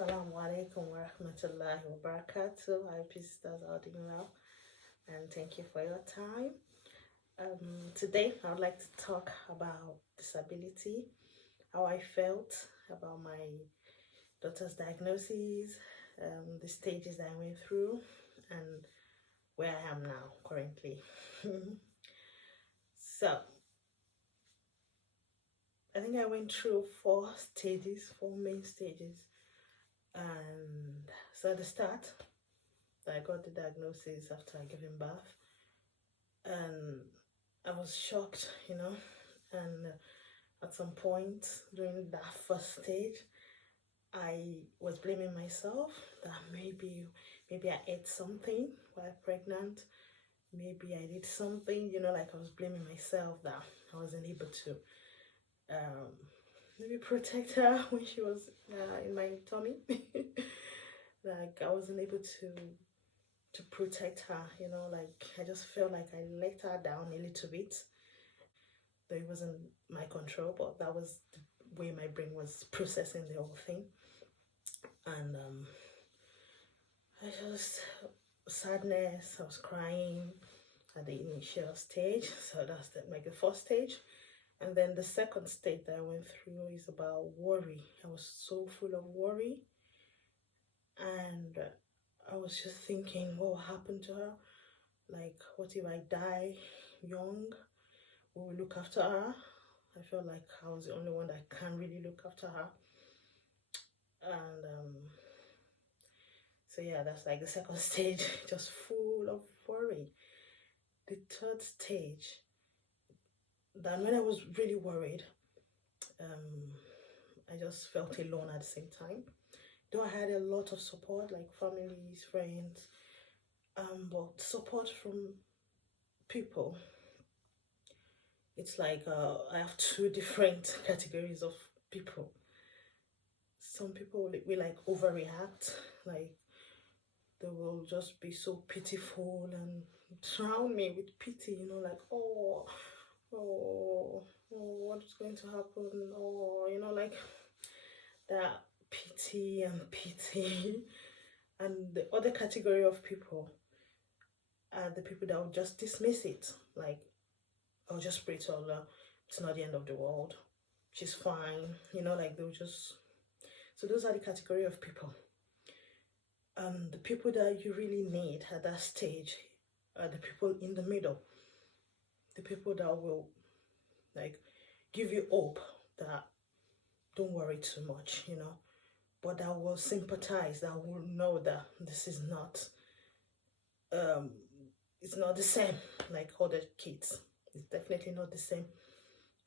Alaykum WarahmatuLlahi WabarakatuHu. I hope you sisters are doing well, and thank you for your time. Today I would like to talk about disability, how I felt about my daughter's diagnosis, the stages that I went through, and where I am now currently. So I think I went through four main stages. And so at the start, I got the diagnosis after giving birth, and I was shocked, and at some point during that first stage, I was blaming myself that maybe I ate something while pregnant, maybe I did something, like I was blaming myself that I wasn't able to maybe protect her when she was in my tummy. Like I wasn't able to protect her, like I just felt like I let her down a little bit. Though it wasn't my control, but that was the way my brain was processing the whole thing. And I just sadness, I was crying at the initial stage. So that's the first stage. And then the second stage that I went through is about worry. I was so full of worry, and I was just thinking, what will happen to her? Like, what if I die young? Who will look after her? I felt like I was the only one that can really look after her. And so yeah, that's like the second stage, just full of worry. The third stage, then when I was really worried, I just felt alone at the same time. Though I had a lot of support, like families, friends, but support from people, it's like I have two different categories of people. Some people will like overreact, like they will just be so pitiful and drown me with pity, like, oh, what's going to happen? Oh, like that pity. And the other category of people are the people that will just dismiss it, like, I'll just pray to Allah, it's not the end of the world, she's fine, like they'll just. So those are the category of people. The people that you really need at that stage are the people in the middle, the people that will like give you hope that don't worry too much, but that will sympathize, that will know that this is not it's not the same like other kids. It's definitely not the same.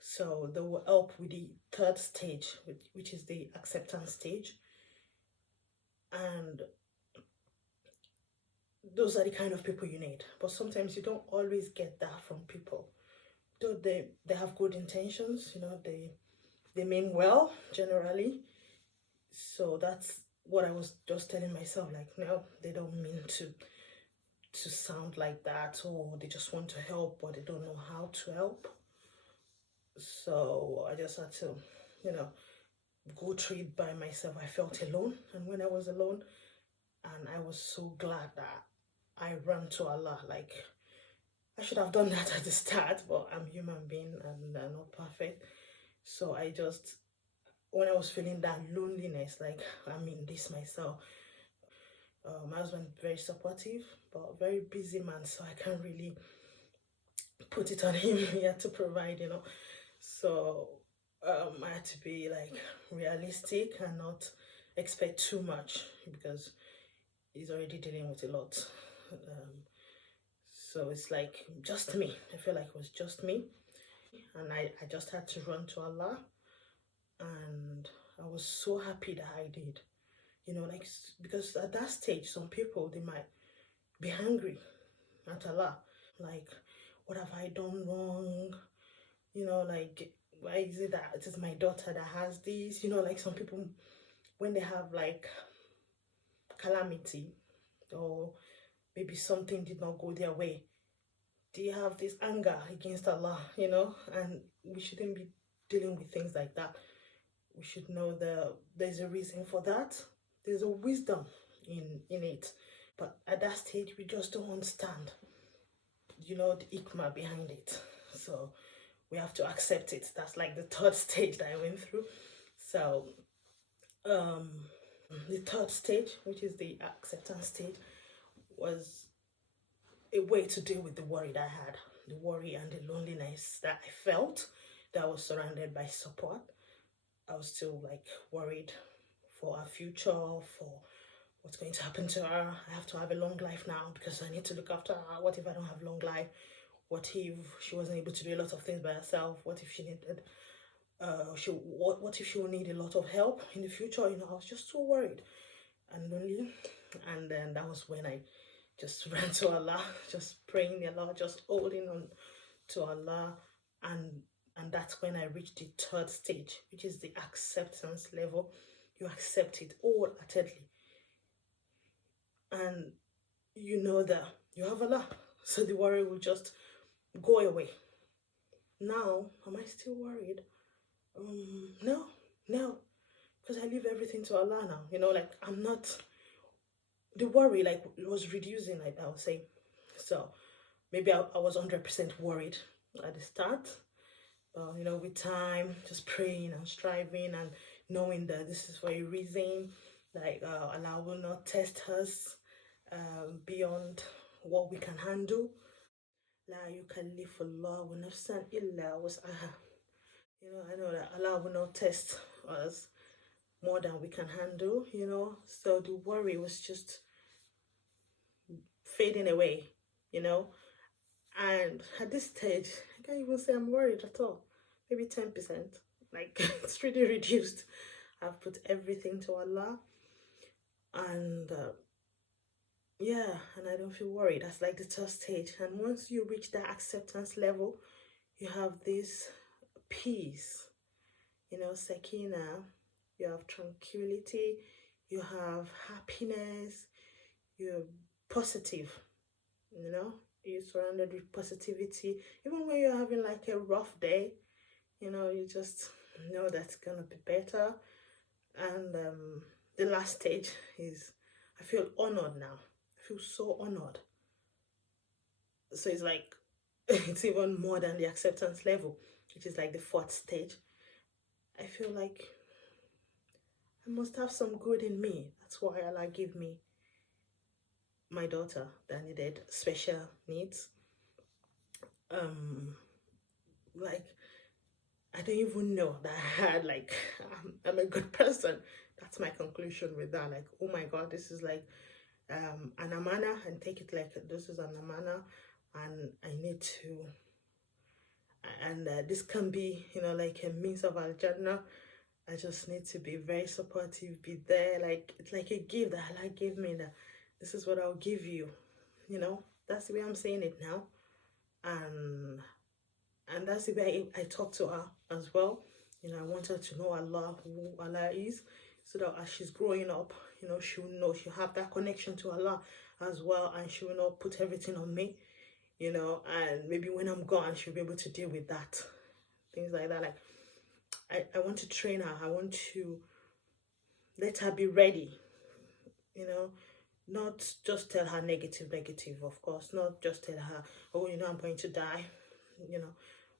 So they will help with the third stage, which is the acceptance stage. And those are the kind of people you need. But sometimes you don't always get that from people. Though they have good intentions, they mean well generally. So that's what I was just telling myself, like, no, they don't mean to sound like that, or they just want to help, but they don't know how to help. So I just had to, go through it by myself. I felt alone, and when I was alone, and I was so glad that I ran to Allah. Like, I should have done that at the start, but I'm a human being and I'm not perfect. So I just, when I was feeling that loneliness, like, I'm in this myself. My husband very supportive, but very busy man, so I can't really put it on him. He had to provide, So I had to be like realistic and not expect too much, because he's already dealing with a lot. So it's like just me. I feel like it was just me, and I just had to run to Allah, and I was so happy that I did. Like, because at that stage, some people, they might be angry at Allah, like, what have I done wrong? Like, why is it that it is my daughter that has this? Like, some people, when they have like calamity, or maybe something did not go their way, they have this anger against Allah, and we shouldn't be dealing with things like that. We should know there's a reason for that. there's a wisdom in it, but at that stage we just don't understand, you know, the hikmah behind it. So we have to accept it. That's like the third stage that I went through. So the third stage, which is the acceptance stage, was a way to deal with the worry that I had, the worry and the loneliness that I felt, that I was surrounded by support. I was still like worried for our future, for what's going to happen to her. I have to have a long life now because I need to look after her. What if I don't have long life? What if she wasn't able to do a lot of things by herself? What if she needed, what if she will need a lot of help in the future? You know, I was just so worried and lonely. And then that was when I just ran to Allah, just praying to Allah, just holding on to Allah. And that's when I reached the third stage, which is the acceptance level. You accept it wholeheartedly. And you know that you have Allah. So the worry will just go away. Now, am I still worried? No, because I leave everything to Allah now. You know, like I'm not, the worry like it was reducing, like I would say. So maybe I was 100% worried at the start. You know, with time, just praying and striving and knowing that this is for a reason, like Allah will not test us beyond what we can handle. La yukallifullahu nafsan illa wus'aha. You know, I know that Allah will not test us more than we can handle, you know. So the worry was just fading away, you know. And at this stage, I can't even say I'm worried at all. Maybe 10%. Like, it's really reduced. I've put everything to Allah. And yeah, and I don't feel worried. That's like the third stage. And once you reach that acceptance level, you have this peace, you know, sakina, you have tranquility, you have happiness, you're positive, you know, you're surrounded with positivity. Even when you're having like a rough day, you know, you just know that's gonna be better. And the last stage is, I feel honored now. I feel so honored. So it's like, it's even more than the acceptance level, which is like the fourth stage. I feel like I must have some good in me. That's why Allah gave me my daughter that needed special needs. Like, I don't even know that I had, like, I'm a good person. That's my conclusion with that. Like, oh my God, this is like an amana, and take it like this is an amana, and I need to, and this can be, you know, like a means of al-Jannah. I just need to be very supportive, be there. Like, it's like a gift that Allah gave me, that this is what I'll give you, you know. That's the way I'm saying it now. And that's the way I talk to her as well. You know, I want her to know Allah, who Allah is, so that as she's growing up, you know, she'll know, she'll have that connection to Allah as well, and she will not put everything on me, you know. And maybe when I'm gone, she'll be able to deal with that, things like that. Like, I want to train her. I want to let her be ready, you know, not just tell her negative, of course, not just tell her, oh, you know, I'm going to die, you know.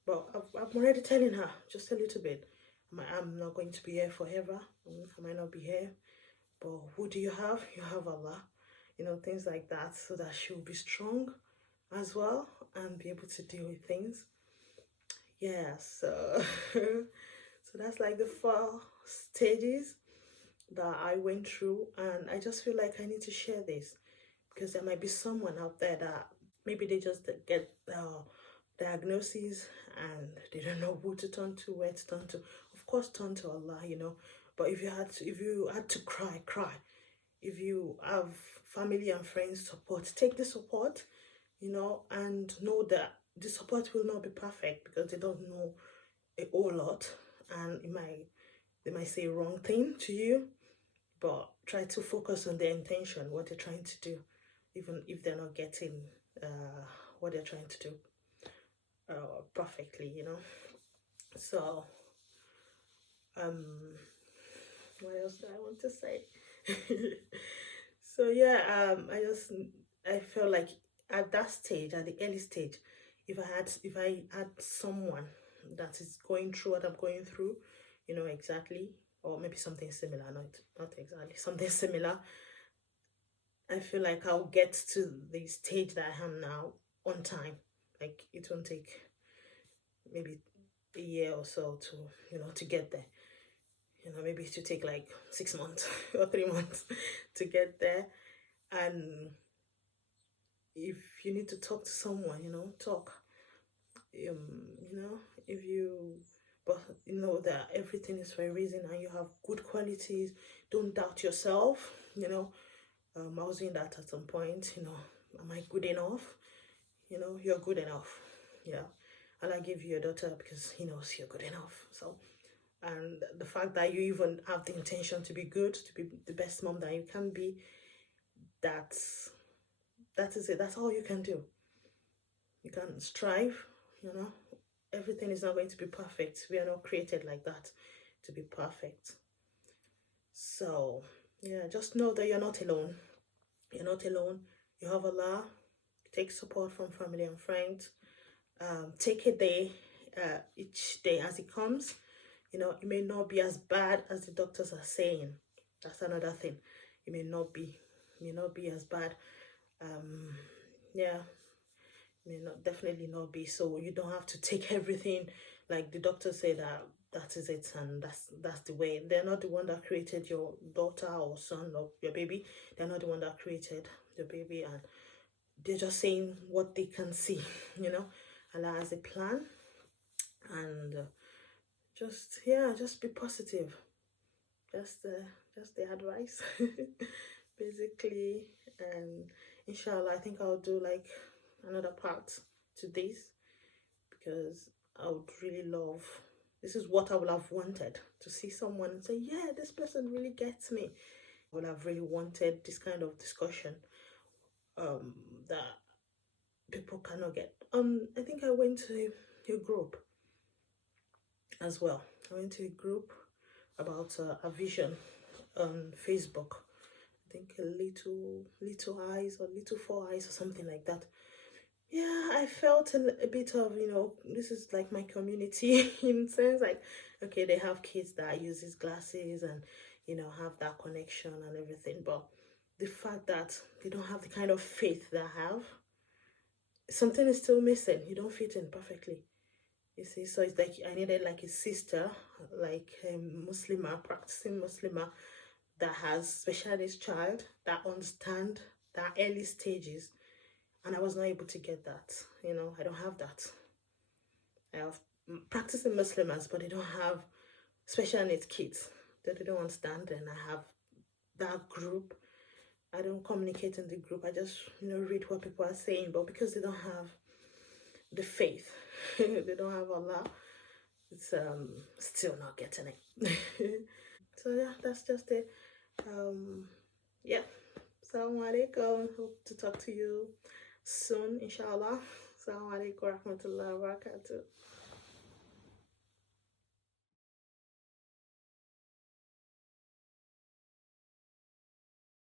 But I'm already telling her just a little bit. I'm not going to be here forever. I might not be here. But who do you have? You have Allah. You know, things like that, so that she'll be strong as well and be able to deal with things. Yeah, so so that's like the 4 stages that I went through, and I just feel like I need to share this because there might be someone out there that maybe they just get diagnosis and they don't know who to turn to, where to turn to. Of course, turn to Allah, you know. But if you had to cry. If you have family and friends support, take the support, you know, and know that the support will not be perfect because they don't know a whole lot, and they might say wrong thing to you, but try to focus on their intention, what they're trying to do, even if they're not getting what they're trying to do perfectly, you know. So what else do I want to say? So yeah, I felt like at that stage, at the early stage, if I had someone that is going through what I'm going through, exactly, or maybe something similar, not exactly, something similar, I feel like I'll get to the stage that I am now on time. Like it won't take maybe a year or so to get there. Maybe it should take like 6 months or 3 months to get there. And if you need to talk to someone, talk. If you, but that everything is for a reason and you have good qualities, don't doubt yourself. I was in that at some point. Am I good enough? You're good enough. Yeah. Allah gave you a daughter because He knows you're good enough. So, and the fact that you even have the intention to be good, to be the best mom that you can be, that is it. That's all you can do. You can strive. Everything is not going to be perfect. We are not created like that to be perfect. So yeah, just know that you're not alone. You're not alone. You have Allah. Take support from family and friends. Take a day, each day as it comes. It may not be as bad as the doctors are saying. That's another thing. It may not be as bad. Yeah, definitely not be. So you don't have to take everything like the doctor said that is it and that's the way. They're not the one that created your daughter or son or your baby. They're not the one that created your baby, and they're just saying what they can see. Allah has a plan, and just be positive. Just the advice, basically. And inshallah, I think I'll do like another part to this, because I would really love. This is what I would have wanted, to see someone and say, yeah, this person really gets me. I would have really wanted this kind of discussion that people cannot get. I think I went to a group as well. I went to a group about a vision on Facebook. I think a little eyes or little four eyes or something like that. Yeah, I felt a bit of, this is like my community in sense, like, okay, they have kids that use these glasses and, have that connection and everything. But the fact that they don't have the kind of faith that I have, something is still missing. You don't fit in perfectly. You see, so it's like I needed like a sister, like a Muslimah, practicing Muslimah, that has special needs child, that understand that early stages. And I was not able to get that. I don't have that. I have practicing Muslims, but they don't have special needs kids that they don't understand. And I have that group. I don't communicate in the group. I just, read what people are saying. But because they don't have the faith, they don't have Allah, it's still not getting it. So yeah, that's just it. Yeah. Assalamu alaikum. Hope to talk to you soon, inshallah. Assalamu alaikum warahmatullahi wabarakatuh.